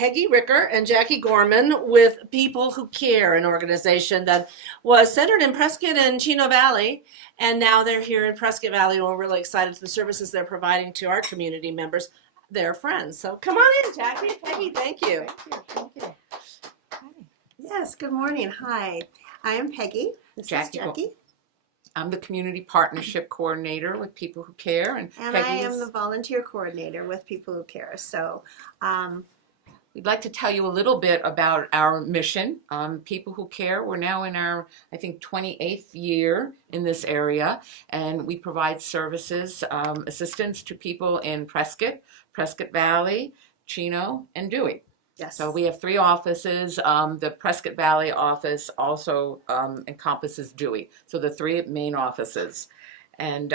Peggy Ricker and Jackie Gorman with People Who Care, an organization that was centered in Prescott and Chino Valley. And now they're here in Prescott Valley, and we're really excited for the services they're providing to our community members, their friends. So come on in, Jackie and Peggy. Thank you. Thank you. Hi. Yes, good morning. Hi, I am Peggy. This is Jackie. I'm the Community Partnership Coordinator with People Who Care. And I am the Volunteer Coordinator with People Who Care. So we'd like to tell you a little bit about our mission. People Who Care, we're now in our, I think, 28th year in this area, and we provide services, assistance to people in Prescott, Prescott Valley, Chino, and Dewey. yes. So we have 3 offices. The Prescott Valley office also encompasses Dewey. So the 3 main offices. And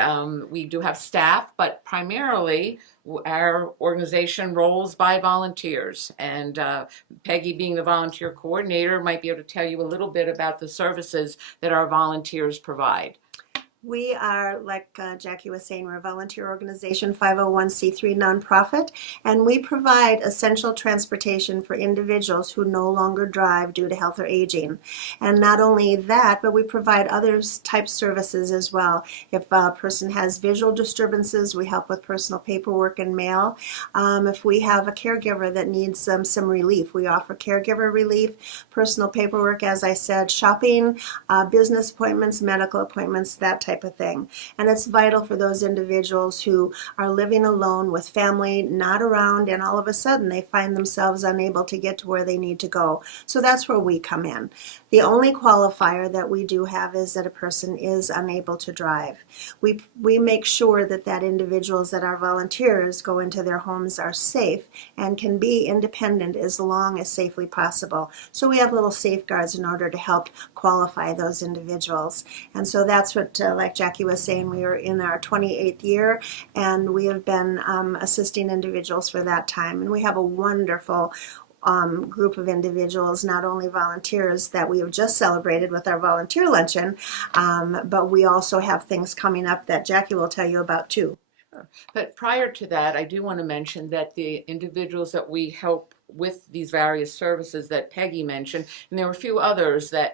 we do have staff, but primarily our organization rolls by volunteers. And Peggy, being the volunteer coordinator, might be able to tell you a little bit about the services that our volunteers provide. We are, like Jackie was saying, we're a volunteer organization, 501c3 nonprofit, and we provide essential transportation for individuals who no longer drive due to health or aging. And not only that, but we provide other type services as well. If a person has visual disturbances, we help with personal paperwork and mail. If we have a caregiver that needs some relief, we offer caregiver relief, personal paperwork, as I said, shopping, business appointments, medical appointments, that type of thing. And it's vital for those individuals who are living alone with family not around, and all of a sudden they find themselves unable to get to where they need to go. So that's where we come in. The only qualifier that we do have is that a person is unable to drive. We make sure that individuals that are volunteers go into their homes are safe and can be independent as long as safely possible. So we have little safeguards in order to help qualify those individuals. And so that's what, like Jackie was saying, we are in our 28th year, and we have been assisting individuals for that time. And we have a wonderful group of individuals, not only volunteers that we have just celebrated with our volunteer luncheon, but we also have things coming up that Jackie will tell you about too. Sure. But prior to that, I do want to mention that the individuals that we help with these various services that Peggy mentioned, and there were a few others that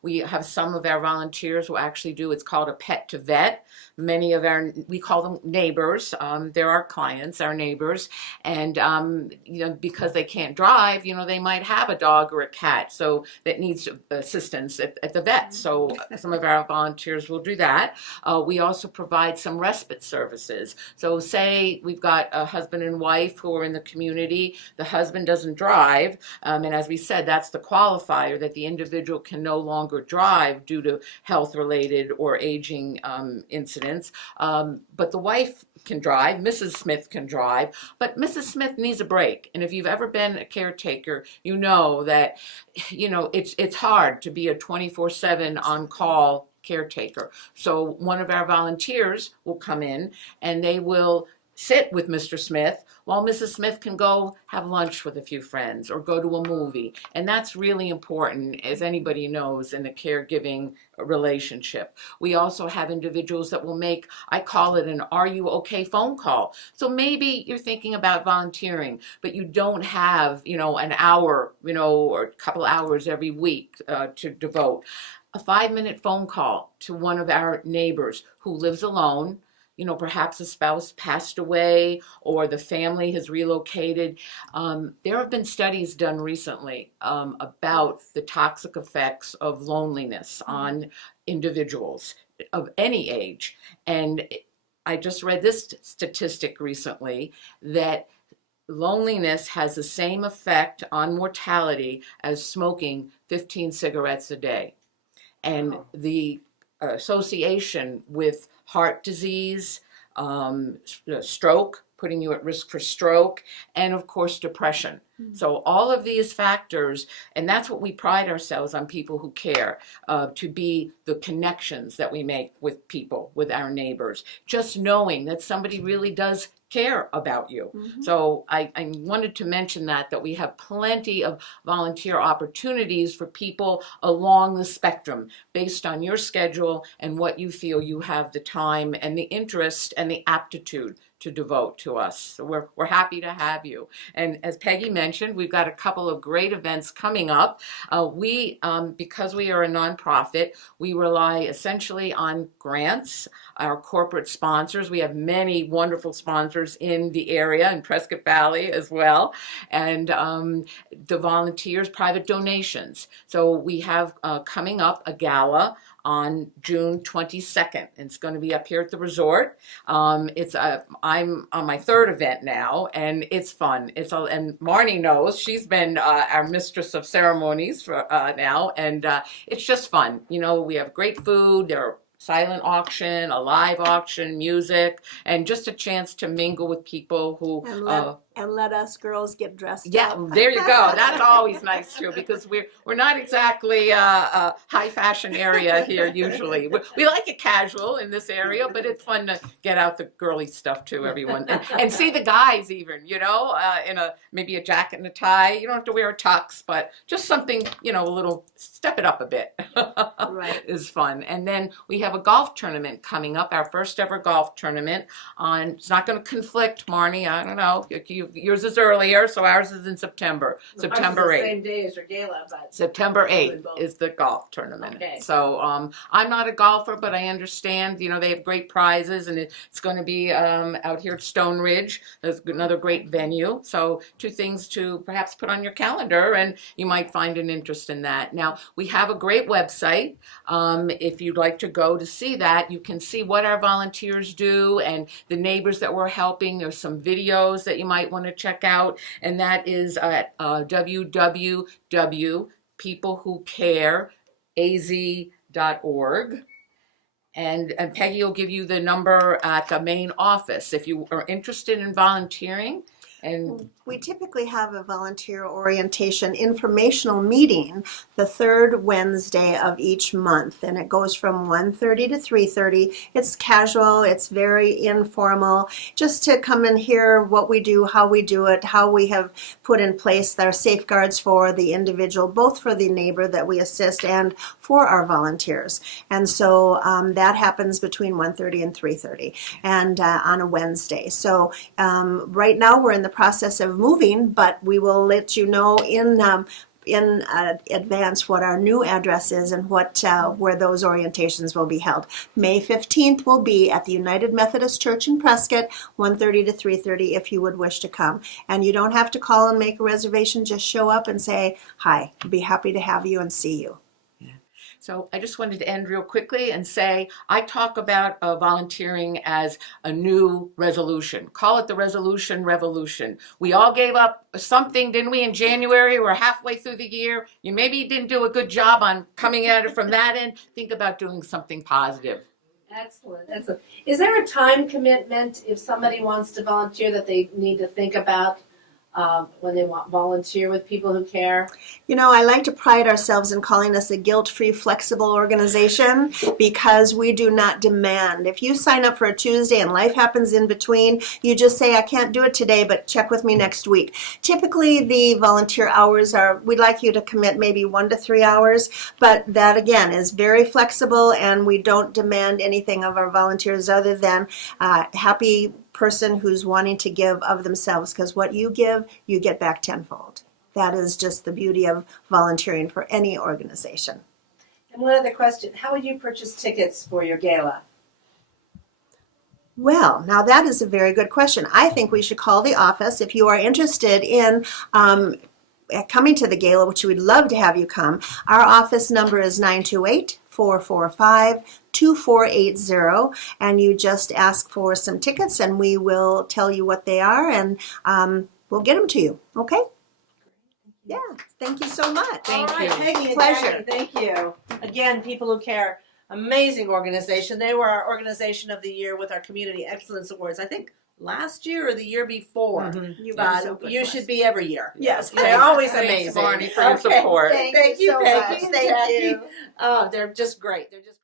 we have. Some of our volunteers will actually do, it's called a pet to vet. Many of we call them neighbors. They're our clients, our neighbors, and because they can't drive, they might have a dog or a cat, so that needs assistance at the vet. So some of our volunteers will do that. We also provide some respite services. So say we've got a husband and wife who are in the community. The husband doesn't drive, and as we said, that's the qualifier, that the individual can no longer drive due to health-related or aging incidents. But the wife can drive, Mrs. Smith can drive, but Mrs. Smith needs a break. And if you've ever been a caretaker, you know that it's hard to be a 24/7 on-call caretaker. So one of our volunteers will come in and they will sit with Mr. Smith while Mrs. Smith can go have lunch with a few friends or go to a movie. And that's really important, as anybody knows, in the caregiving relationship. We also have individuals that will make, I call it an "Are you okay?" phone call. So maybe you're thinking about volunteering, but you don't have, an hour, or a couple hours every week to devote. A 5-minute phone call to one of our neighbors who lives alone, perhaps a spouse passed away or the family has relocated. There have been studies done recently about the toxic effects of loneliness on individuals of any age. And I just read this statistic recently that loneliness has the same effect on mortality as smoking 15 cigarettes a day. And the association with heart disease, stroke, putting you at risk for stroke, and of course depression. So all of these factors, and that's what we pride ourselves on, People Who Care, to be the connections that we make with people, with our neighbors, just knowing that somebody really does care about you. So I wanted to mention that we have plenty of volunteer opportunities for people along the spectrum based on your schedule and what you feel you have the time and the interest and the aptitude to devote to us. So we're happy to have you. And as Peggy mentioned, we've got a couple of great events coming up. Because we are a nonprofit, we rely essentially on grants, our corporate sponsors. We have many wonderful sponsors in the area, in Prescott Valley as well, and the volunteers, private donations. So we have coming up a gala on June 22nd. It's going to be up here at the resort. I'm on my third event now, and it's fun. And Marnie knows, she's been our mistress of ceremonies for now, and it's just fun. You know, we have great food. There are silent auction, a live auction, music, and just a chance to mingle with people who and let us girls get dressed yeah, up. there you go. That's always nice too, because we're not exactly a high fashion area here usually. We like it casual in this area, but it's fun to get out the girly stuff too, everyone, and see the guys even, you know, in maybe a jacket and a tie. You don't have to wear a tux, but just something, you know, a little step it up a bit. Right. Is fun. And then we have a golf tournament coming up, our first ever golf tournament. It's not going to conflict, Marnie. I don't know. Yours is earlier, so ours is in September. September 8th. Same day as your gala, but September 8th is the golf tournament. Okay. So I'm not a golfer, but I understand, you know, they have great prizes, and it's going to be out here at Stone Ridge. There's another great venue. So 2 things to perhaps put on your calendar, and you might find an interest in that. Now, we have a great website. If you'd like to go to see that, you can see what our volunteers do and the neighbors that we're helping. There's some videos that you might want to check out, and that is at www.peoplewhocareaz.org. And Peggy will give you the number at the main office if you are interested in volunteering. And we typically have a volunteer orientation informational meeting the 3rd Wednesday of each month, and it goes from 1:30 to 3:30. It's casual, it's very informal, just to come and hear what we do, how we do it, how we have put in place our safeguards for the individual, both for the neighbor that we assist and for our volunteers. And so that happens between 1:30 and 3:30 and on a Wednesday. So right now we're in the process of moving, but we will let you know in advance what our new address is and what where those orientations will be held. May 15th will be at the United Methodist Church in Prescott, 1:30 to 3:30 if you would wish to come. And you don't have to call and make a reservation, just show up and say hi. I'll be happy to have you and see you. So I just wanted to end real quickly and say, I talk about volunteering as a new resolution. Call it the resolution revolution. We all gave up something, didn't we, in January? We're halfway through the year. You maybe didn't do a good job on coming at it from that end. Think about doing something positive. excellent. Excellent. Is there a time commitment if somebody wants to volunteer that they need to think about when they want volunteer with people who care? You know, I like to pride ourselves in calling us a guilt-free, flexible organization because we do not demand. If you sign up for a Tuesday and life happens in between, you just say, I can't do it today, but check with me next week. Typically, the volunteer hours are, we'd like you to commit maybe 1 to 3 hours, but that, again, is very flexible, and we don't demand anything of our volunteers other than happy person who's wanting to give of themselves, because what you give, you get back tenfold. That is just the beauty of volunteering for any organization. And one other question, how would you purchase tickets for your gala? Well, now that is a very good question. I think we should call the office if you are interested in coming to the gala, which we'd love to have you come. Our office number is 928-445-2480, and you just ask for some tickets and we will tell you what they are, and we'll get them to you. Okay? Yeah, thank you so much. Thank All right, you. Peggy and Pleasure. Jacque, thank you. Again, People Who Care, amazing organization. They were our Organization of the Year with our Community Excellence Awards, I think last year or the year before. Mm-hmm. You've been so good You to should us. be every year. Yes. They're always Thanks, amazing. Barney, for your support. Thank Thank you you, so Peggy. much. and Thank Jacque. you. Oh, they're just great. They're just